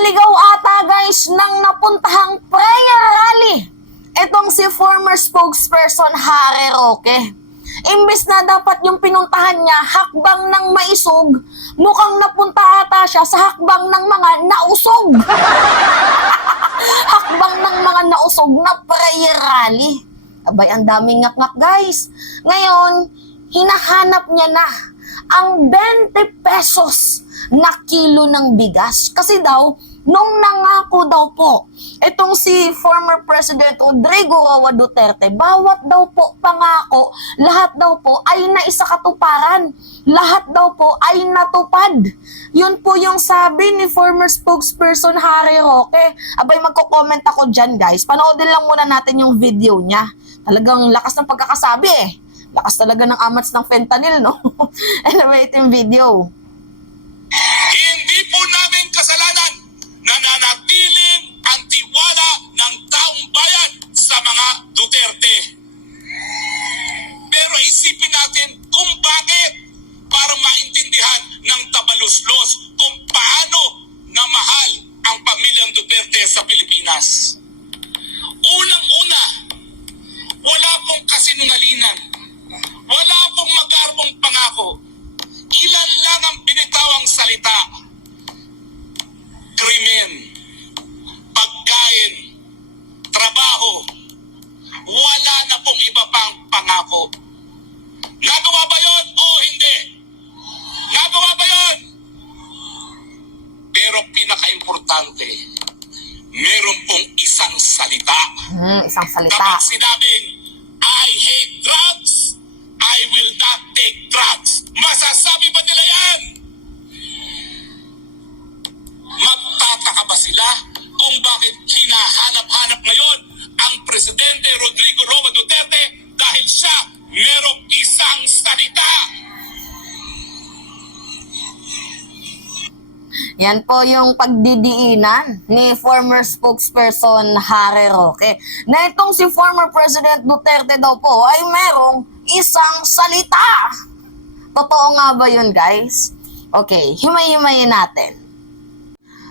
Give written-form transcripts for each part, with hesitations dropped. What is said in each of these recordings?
Naligaw ata guys ng napuntahang prayer rally itong si former spokesperson Harry Roque. Imbes na dapat yung pinuntahan niya hakbang ng maisog, mukhang napunta ata siya sa hakbang ng mga nausog. Hakbang ng mga nausog na prayer rally. Abay, ang daming ngak-ngak guys. Ngayon, hinahanap niya na ang 20 pesos na kilo ng bigas. Kasi daw, nung nangako daw po, itong si former President Rodrigo Roa Duterte, bawat daw po pangako, lahat daw po ay naisakatuparan. Lahat daw po ay natupad. Yun po yung sabi ni former spokesperson Harry Roque. Abay, magko-comment ako dyan guys. Panoodin lang muna natin yung video niya. Talagang lakas ng pagkakasabi eh. Lakas talaga ng amats ng fentanyl, no? Anyway, ito yung video. Hindi po namin kasalanan na nanatiling ang tiwala ng taong bayan sa mga Duterte. Pero isipin natin kung bakit, para maintindihan ng tabaluslos kung paano na mahal ang pamilyang Duterte sa Pilipinas. Unang-una, wala pong kasinungalingan. Wala pong magarbong pangako. Ilan lang ang binitawang salita. Krimen, pagkain, trabaho. Wala na pong iba pang pangako. Nagawa ba yun o hindi? Nagawa ba yun? Pero pinaka-importante, meron pong isang salita. Isang salita. Kapag sinabing, I hate drugs, I will not take drugs. Masasabi ba nila yan? Magtataka ba sila kung bakit hinahanap-hanap ngayon ang Presidente Rodrigo Roa Duterte dahil siya merong isang salita? Yan po yung pagdidiinan ni former spokesperson Harry Roque. Na itong si former President Duterte daw po ay merong isang salita. Totoo nga ba yun guys? Okay, himay-himayin natin.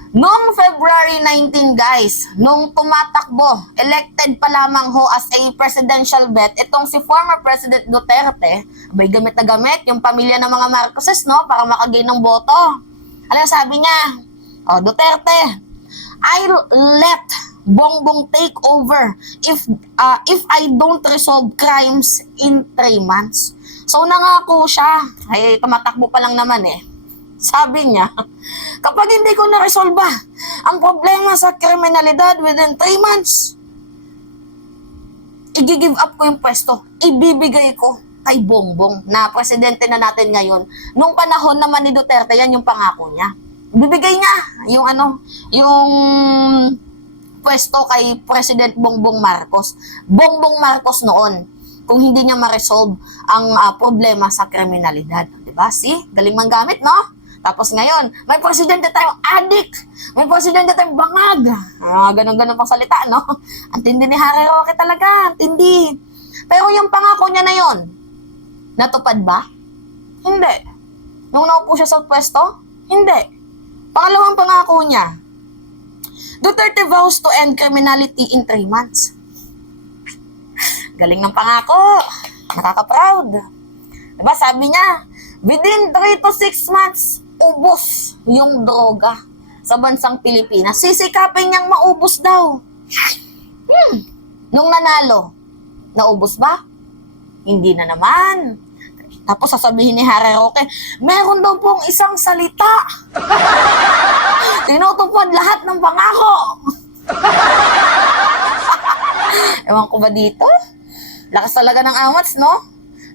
Noong February 19 guys, nung tumatakbo, elected pa lamang ho as a presidential bet, itong si former President Duterte, abay gamit na gamit yung pamilya ng mga Marcoses, no, para makagain ng boto. Ano sabi niya? Oh, Duterte, I'll let Bongbong take over if I don't resolve crimes in 3 months. So nangako siya, ay tumatakbo pa lang naman eh. Sabi niya, kapag hindi ko na-resolve ang problema sa kriminalidad within 3 months, i-give up ko yung pwesto, ibibigay ko kay Bongbong na presidente na natin ngayon. Nung panahon naman ni Duterte, yan yung pangako niya. Ibibigay niya yung pwesto kay President Bongbong Marcos. Bongbong Marcos noon, kung hindi niya ma-resolve ang problema sa kriminalidad. Diba? See? Galing manggamit, no? Tapos ngayon, may presidente tayong addict. May presidente tayong bangag. Ganun-ganun pang salita, no? Ang tindi ni Harry Roque talaga. Ang tindi. Pero yung pangako niya na yon, natupad ba? Hindi. Nung naupo siya sa pwesto? Hindi. Pangalawang pangako niya, Duterte vows to end criminality in 3 months. Galing ng pangako. Nakaka-proud. Diba sabi niya, within 3 to 6 months, ubos yung droga sa bansang Pilipinas. Sisikapin niyang maubos daw. Nung nanalo, naubos ba? Hindi na naman. Tapos sasabihin ni Harry Roque, meron daw pong isang salita. Tinutupad lahat ng pangako. Ewan ko ba dito? Lakas talaga ng amats, no?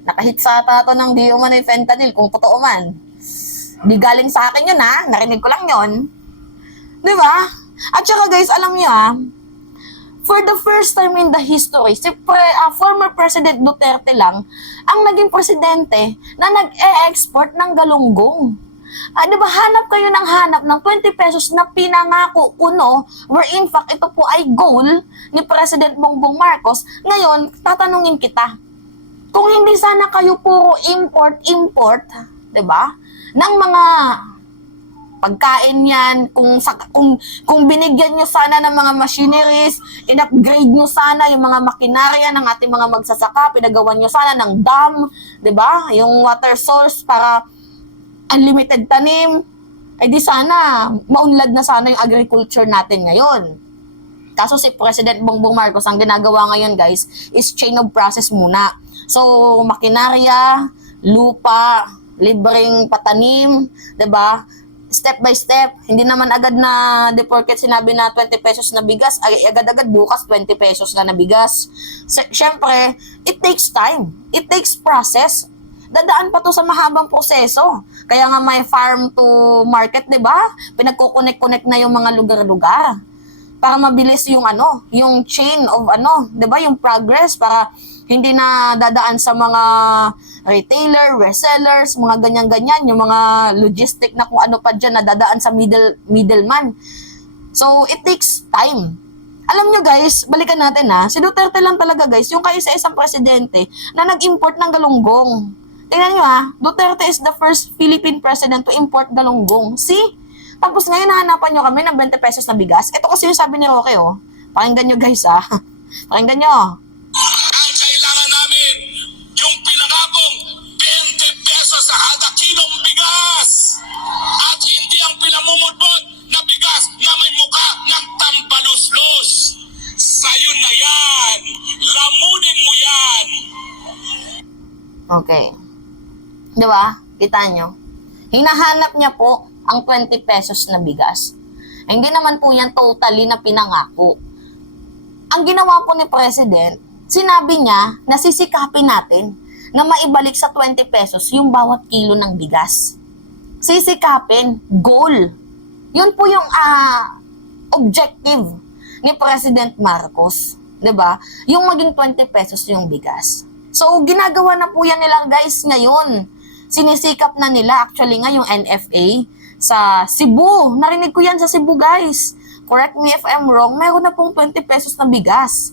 Nakahit sa tato ng di umano'y fentanyl, kung totoo man. Di galing sa akin yun, ha? Narinig ko lang yun. Di ba? At saka guys, alam niyo, for the first time in the history, si former President Duterte lang ang naging presidente na nag-e-export ng galunggong. Di ba, hanap kayo ng hanap ng 20 pesos na pinangako kuno, where in fact ito po ay goal ni President Bongbong Marcos. Ngayon, tatanungin kita, kung hindi sana kayo puro import, di ba, ng mga pagkain yan, kung binigyan nyo sana ng mga machineries, in-upgrade nyo sana yung mga makinarya ng ating mga magsasaka, pinagawan nyo sana ng dam, 'di ba? Yung water source para unlimited tanim, ay di sana maunlad na sana yung agriculture natin ngayon. Kaso si President Bongbong Marcos, ang ginagawa ngayon guys, is chain of process muna. So, makinarya, lupa, libreng patanim, 'di ba? Step by step, hindi naman agad na di porket sinabi na 20 pesos na bigas, ay agad-agad bukas 20 pesos na bigas. Siyempre, it takes time. It takes process. Dadaan pa to sa mahabang proseso. Kaya nga may farm to market, 'di ba? Pinagko-connect na yung mga lugar-lugar para mabilis yung yung chain of 'di ba, yung progress, para hindi na dadaan sa mga retailer, resellers, mga ganyan-ganyan, yung mga logistic na kung ano pa dyan na dadaan sa middleman. So, it takes time. Alam nyo guys, balikan natin si Duterte lang talaga guys, yung kaisa-isang presidente na nag-import ng galunggong. Tingnan nyo Duterte is the first Philippine president to import galunggong. See? Tapos ngayon hahanapan nyo kami ng 20 pesos na bigas. Ito kasi yung sabi ni Roque Pakinggan nyo guys Pakinggan nyo. Ang kailangan namin, yung pinangakong 20 pesos sa kada kilong bigas. At hindi ang pinamumudbod na bigas na may mukha ng tampaluslos. Sa'yo na yan. Lamunin mo yan. Okay. Di ba? Kita nyo? Hinahanap niya po ang 20 pesos na bigas. Hindi naman po yan totally na pinangako. Ang ginawa po ni President, sinabi niya na sisikapin natin na maibalik sa 20 pesos yung bawat kilo ng bigas. Sisikapin, goal. Yun po yung objective ni President Marcos. 'Di ba? Yung maging 20 pesos yung bigas. So, ginagawa na po yan nila guys ngayon. Sinisikap na nila actually nga yung NFA sa Cebu. Narinig ko yan sa Cebu guys. Correct me if I'm wrong, meron na pong 20 pesos na bigas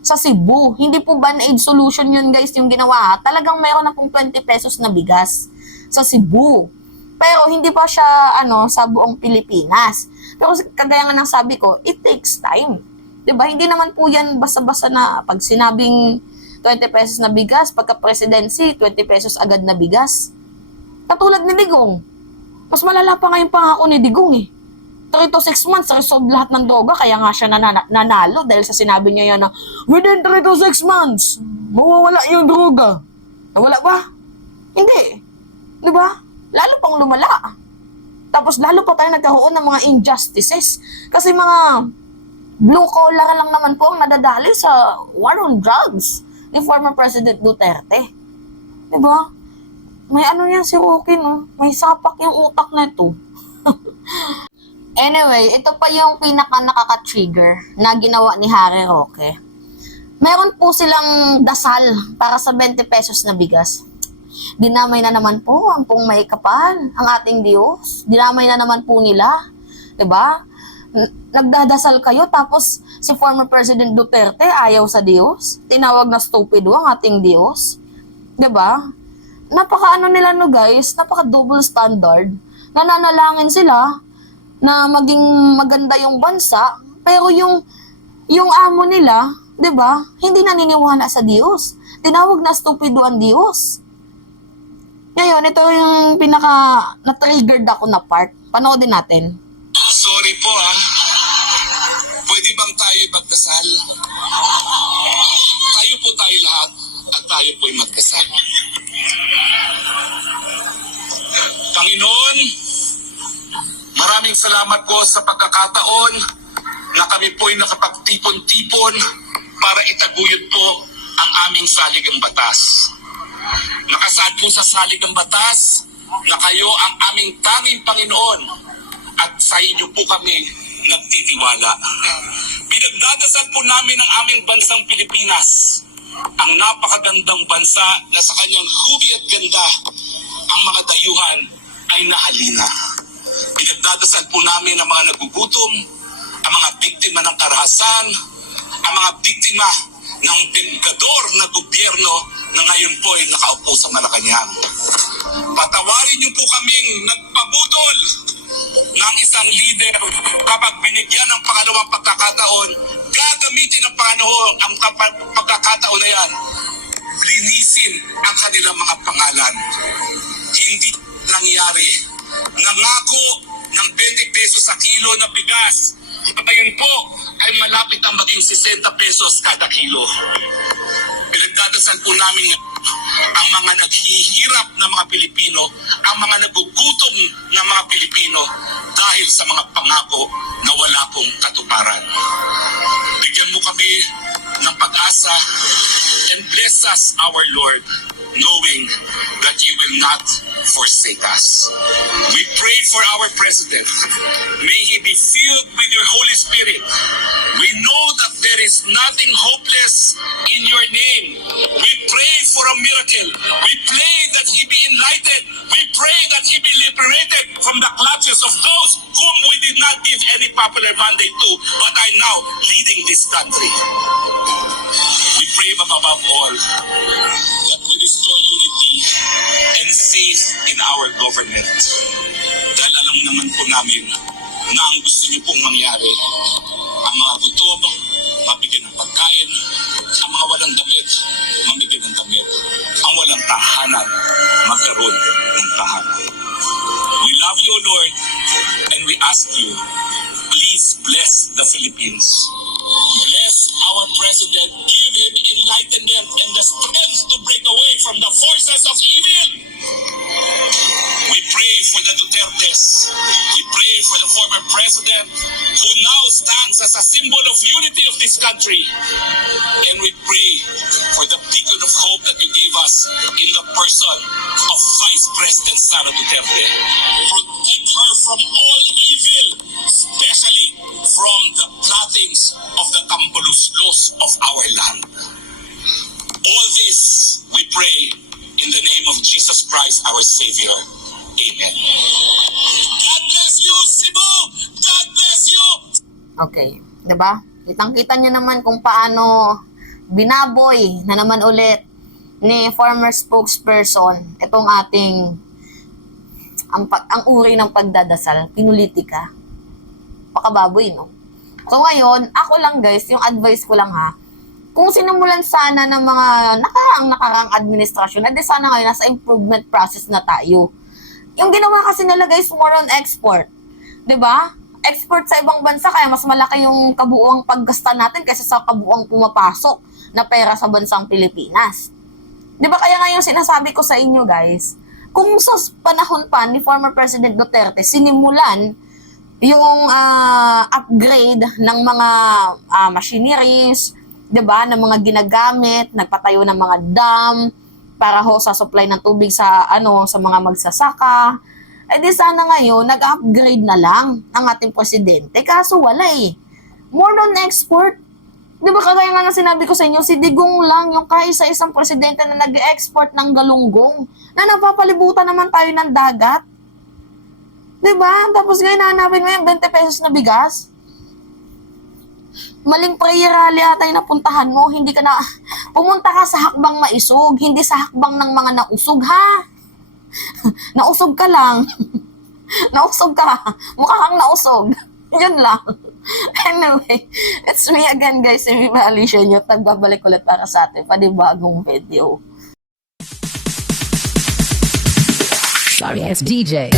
sa Cebu. Hindi po band-aid solution yun guys yung ginawa. Talagang meron na pong 20 pesos na bigas sa Cebu. Pero hindi pa siya sa buong Pilipinas. Pero kagaya nga ng sabi ko, it takes time. 'Di ba? Hindi naman po yan basta-basta na pag sinabing 20 pesos na bigas, pagka presidency, 20 pesos agad na bigas. Katulad ni Digong. Mas malala pa nga yung pangako ni Digong 3 to 6 months, resolve lahat ng droga, kaya nga siya nanalo dahil sa sinabi niya yan na within 3 to 6 months, mawawala yung droga. Nawala ba? Hindi. Di ba? Lalo pang lumala. Tapos lalo pa tayo nagkaroon ng mga injustices. Kasi mga blue collar lang naman po ang nadadali sa war on drugs ni former President Duterte. Di ba? May yan si Roque, no? May sapak yung utak na ito. Anyway, ito pa yung pinaka nakaka-trigger na ginawa ni Harry Roque. Meron po silang dasal para sa 20 pesos na bigas. Dinamay na naman po ang pong may kapal, ang ating Diyos. Dinamay na naman po nila. 'Di ba? Nagdadasal kayo tapos si former President Duterte ayaw sa Diyos. Tinawag na stupido ang ating Diyos. 'Di ba? Napaka nila guys, napaka double standard. Nananalangin sila na maging maganda yung bansa, pero yung amo nila, 'di ba? Hindi naniniwala sa Diyos. Tinawag na stupido ang Diyos. Ngayon, ito yung pinaka na-triggered ako na part. Panoodin natin. Sorry po Pwede bang tayo magdasal? Tayo po tayo lahat at tayo po'y magdasal. Panginoon, maraming salamat po sa pagkakataon na kami po'y nakapagtipon-tipon para itaguyod po ang aming saligang batas. Nakasaad po sa saligang batas na kayo ang aming tanging Panginoon at sa inyo po kami nagtitiwala. Pinagdadasal po namin ang aming bansang Pilipinas, ang napakagandang bansa na sa kanyang hugi at ganda ang mga dayuhan ay nahalina. Pinagdadasal po namin ang mga nagugutom, ang mga biktima ng karahasan, ang mga biktima ng diktator na gobyerno na ngayon po ay nakaupo sa Malacanang. Patawarin niyo po kaming nagpabudol ng isang leader kapag binigyan ng pangalawang pagkakataon, gagamitin ng Panginoon ang pagkakataon na yan, linisin ang kanilang mga pangalan. Hindi nangyari. Nangako ng 20 pesos sa kilo na bigas. Ngayon po ay malapit ang maging 60 pesos kada kilo. Pinagdadasal po namin ang mga naghihirap na mga Pilipino, ang mga nagugutom na mga Pilipino dahil sa mga pangako na wala pong katuparan. Bigyan mo kami ng pag-asa and bless us, our Lord, knowing that you will not forsake us. We pray for our President. May he be filled with your Holy Spirit. We know that there is nothing hopeless in your name. We pray for a miracle. We pray that he be enlightened. We pray that he be liberated from the clutches of those whom we did not give any popular mandate to, but are now leading this country. We pray above all that we restore unity and faith in our government. Dahil alam naman po namin na ang gusto niyo pong mangyari, ang mga gutom, mabigyan ng pagkain, ang mga walang damit, mabigyan ng damit, ang walang tahanan, magkaroon ng tahanan. We love you, Lord, and we ask you, please bless the Philippines. Bless our President, give him enlightenment and the strength to break away from the forces of evil. We pray for the Dutertes. We pray for the former president who now stands as a symbol of unity of this country. And we pray for the beacon of hope that you gave us in the person of Vice President Sara Duterte. Protect her from all evil, especially from the plottings of the Tambaluslos of our land. All this we pray in the name of Jesus Christ, our Savior. Amen. God bless you, Cebu! God bless you! Okay, 'di ba? Kitang-kita niyo naman kung paano binaboy na naman ulit ni former spokesperson itong ating ang uri ng pagdadasal, pinulitika. Pakababoy, no? So ngayon, ako lang guys, yung advice ko lang ha, kung sinimulan sana ng mga nakaraang administrasyon, edi sana ngayon nasa improvement process na tayo. Yung ginawa kasi nila guys, more on export. 'Di ba? Export sa ibang bansa, kaya mas malaki yung kabuuang paggasta natin kaysa sa kabuuang pumapasok na pera sa bansang Pilipinas. 'Di ba kaya nga yung sinasabi ko sa inyo guys, kung sa panahon pa ni former President Duterte, sinimulan yung upgrade ng mga machineries, 'di ba, ng mga ginagamit, nagpatayo ng mga dam para ho sa supply ng tubig sa sa mga magsasaka. Eh di sana ngayon nag-upgrade na lang ang ating presidente, kaso wala eh. More on export. 'Di ba kagaya nga ng sinabi ko sa inyo, si Digong lang yung kaisa-isang presidente na nag-export ng galunggong na napapalibutan naman tayo ng dagat. 'Di ba? Tapos ngayon hanapin mo yung 20 pesos na bigas. Maling prayer rally ata yung napuntahan mo, hindi ka na, pumunta ka sa hakbang maisog, hindi sa hakbang ng mga nausog, ha? Nausog ka lang. Nausog ka. Mukha kang nausog. Yun lang. Anyway, it's me again guys, si Viva Alicia nyo. Tagbabalik ulit para sa atin panibagong video. Sorry, it's DJ.